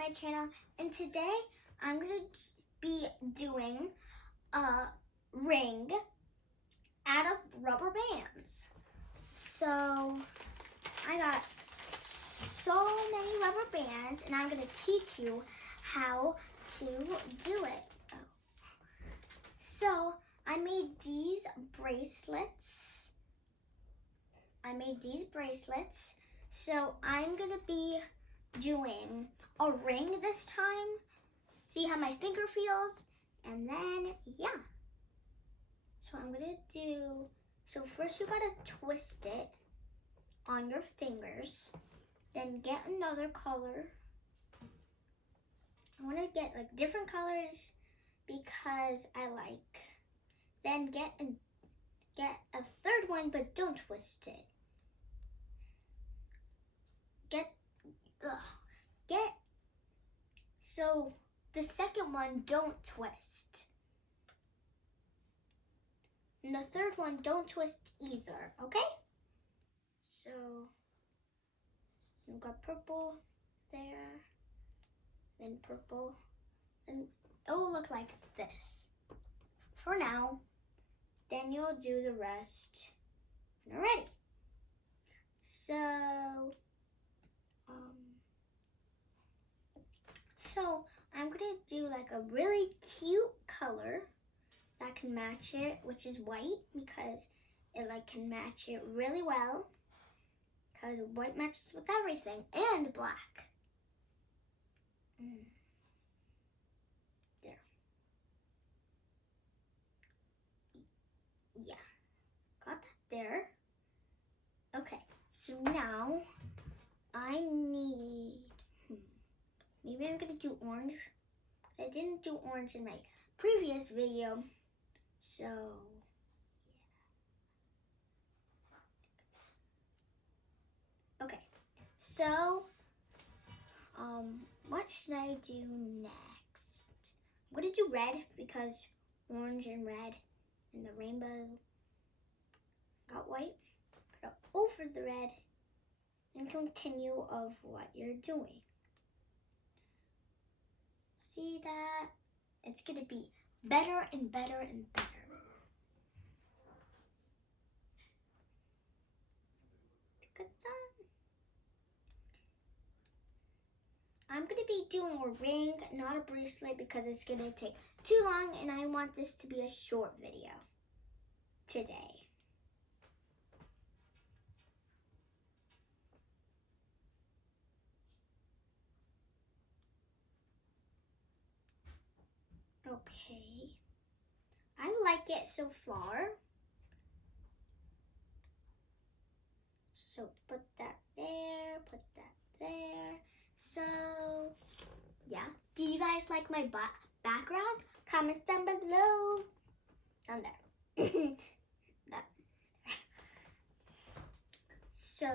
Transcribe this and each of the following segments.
my channel, and today I'm going to be doing a ring out of rubber bands. So I got so many rubber bands and I'm going to teach you how to do it. So I made these bracelets. So I'm going to be doing a ring this time, see how my finger feels, and then yeah. So I'm gonna do, so first you gotta twist it on your fingers, then get another color. I wanna get like different colors because I like, then get a third one, but don't twist it. So the second one, don't twist. And the third one, don't twist either, okay? So you've got purple there, then purple, and it will look like this for now. Then you'll do the rest when you're ready. So I'm gonna do like a really cute color that can match it, which is white, because it like can match it really well, because white matches with everything, and black. There. Yeah, got that there. Okay, so now I need, maybe I'm gonna do orange. I didn't do orange in my previous video, so yeah. Okay, so what should I do next? I'm gonna do red because orange and red and the rainbow got white. Put it over the red and continue of what you're doing. See that? It's gonna be better and better and better. Good time. I'm gonna be doing a ring, not a bracelet, because it's gonna take too long and I want this to be a short video today. Okay, I like it so far. So put that there, put that there. So yeah, do you guys like my background? Comment down below. Down there. That. So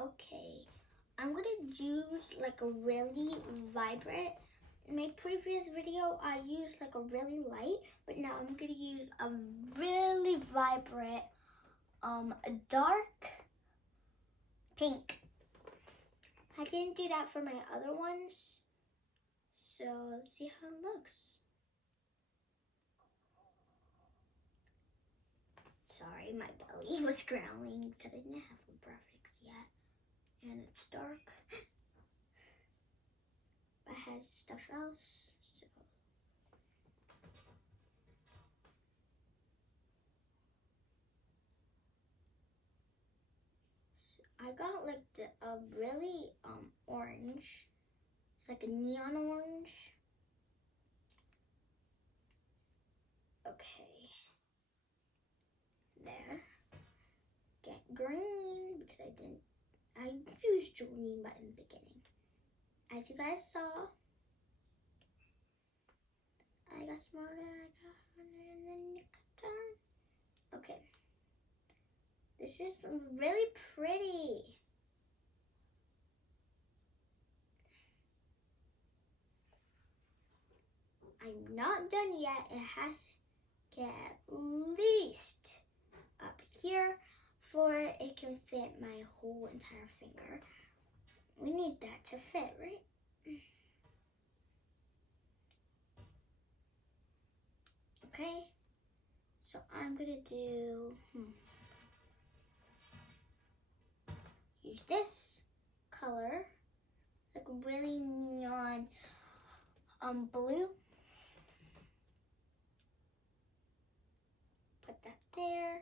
okay, I'm gonna use like a really vibrant. In my previous video, I used like a really light, but now I'm gonna use a really vibrant, a dark pink. I didn't do that for my other ones, so let's see how it looks. Sorry, my belly was growling because I didn't have a graphics yet. And it's dark. But it has stuff else, so I got like a really orange. It's like a neon orange. Okay. There. Get green because I used green but in the beginning. As you guys saw, I got smarter, I got harder, and then it got done. Okay. This is really pretty. I'm not done yet. It has to get at least up here for it can fit my whole entire finger. We need that to fit, right? Okay, so I'm gonna use this color, like really neon blue. Put that there.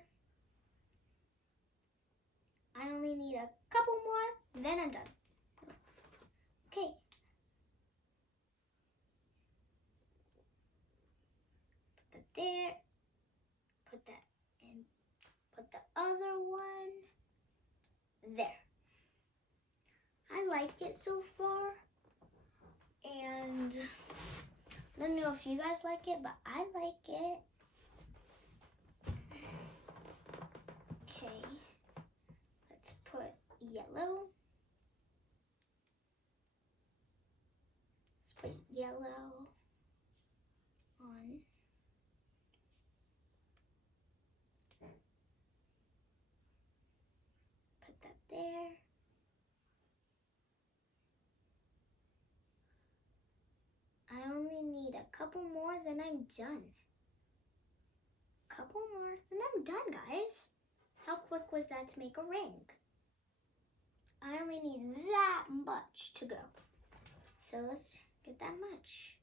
I only need a couple more, then I'm done. Okay. Put that there. Put that in. Put the other one there. I like it so far. And I don't know if you guys like it, but I like it. Okay. Let's put yellow. Let's put yellow on. Put that there. I only need a couple more, then I'm done. Couple more, then I'm done, guys. How quick was that to make a ring? I only need that much to go. So let's get that much.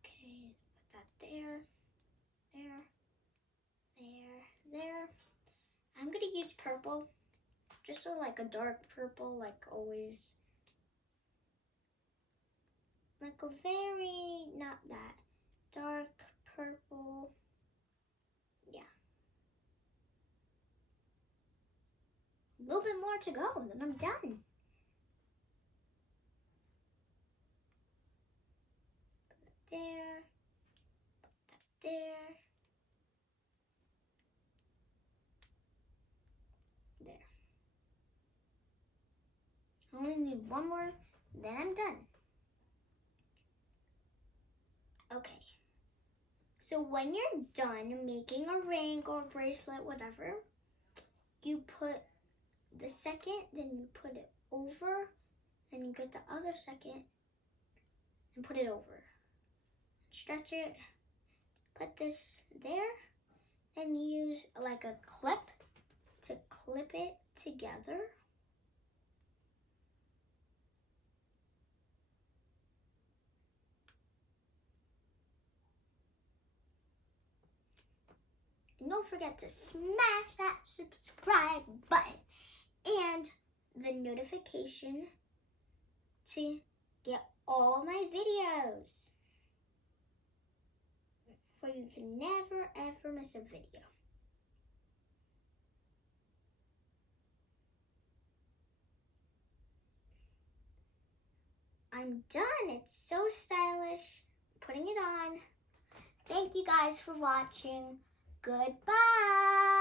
Okay, put that there, there, there, there. I'm gonna use purple, just so like a dark purple, like always. Like a very, not that, dark purple, yeah. A little bit more to go, then I'm done. Put that there, put that there. There. I only need one more, then I'm done. Okay. So when you're done making a ring or bracelet, whatever, you put the second, then you put it over, then you get the other second and put it over. Stretch it, put this there, and use like a clip to clip it together. And don't forget to smash that subscribe button and the notification to get all my videos, for you can never ever miss a video. I'm done. It's so stylish. Putting it on. Thank you guys for watching. Goodbye.